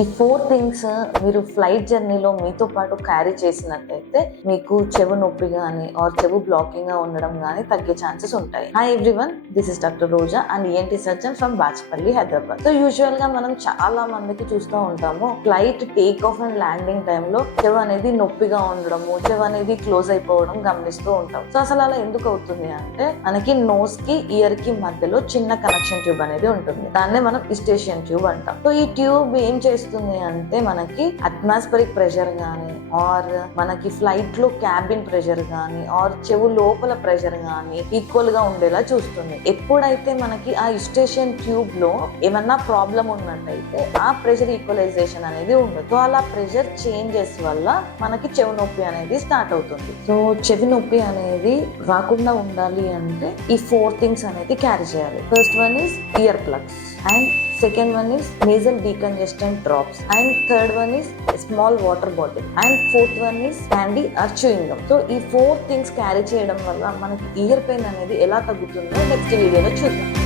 ఈ 4 థింగ్స్ మీరు ఫ్లైట్ జర్నీలో మీతో పాటు క్యారీ చేసినట్టయితే మీకు చెవు నొప్పి కానీ ఆర్ చెవు బ్లాకింగ్ గా ఉండడం కానీ తగ్గే ఛాన్సెస్ ఉంటాయి. Hi everyone, this is doctor Roja and ENT surgeon from Bachupally, Hyderabad. So usual గా మనం చాలా మందికి చూస్తూ ఉంటాము, flight take off and landing టైంలో చెవు అనేది నొప్పిగా ఉండడము, చెవు అనేది క్లోజ్ అయిపోవడం గమనిస్తూ ఉంటాం. సో అసలు అలా ఎందుకు అవుతుంది అంటే, మనకి నోస్ కి ఇయర్ కి మధ్యలో చిన్న కనెక్షన్ ట్యూబ్ అనేది ఉంటుంది. దాన్నే మనం ఇస్టేషియన్ ట్యూబ్ అంటాం. సో ఈ ట్యూబ్ ఏం చేస్తుంది అంటే, మనకి అట్మాస్ఫరిక్ ప్రెషర్ గానీ ఆర్ మనకి ఫ్లైట్ లో క్యాబిన్ ప్రెషర్ గానీ ఆర్ చెవు లోపల ప్రెషర్ గానీ ఈక్వల్ గా ఉండేలా చూస్తుంది. ఎప్పుడైతే మనకి ఆ ఇస్టేషియన్ ట్యూబ్ లో ఏమన్నా ప్రాబ్లం ఉన్నట్టయితే ఆ ప్రెషర్ ఈక్వలైజేషన్ అనేది ఉండదు. సో అలా ప్రెషర్ చేంజెస్ వల్ల మనకి చెవి నొప్పి అనేది స్టార్ట్ అవుతుంది. సో చెవి నొప్పి అనేది రాకుండా ఉండాలి అంటే ఈ 4 థింగ్స్ అనేది క్యారీ చేయాలి. First one is ear plugs, and second one is nasal decongestant drops, and third one is small water bottle, and fourth one is candy or chewing gum. So ఈ 4 things క్యారీ చేయడం వల్ల మనకి ear pain అనేది ఎలా తగ్గుతుందో next వీడియోలో చూద్దాం.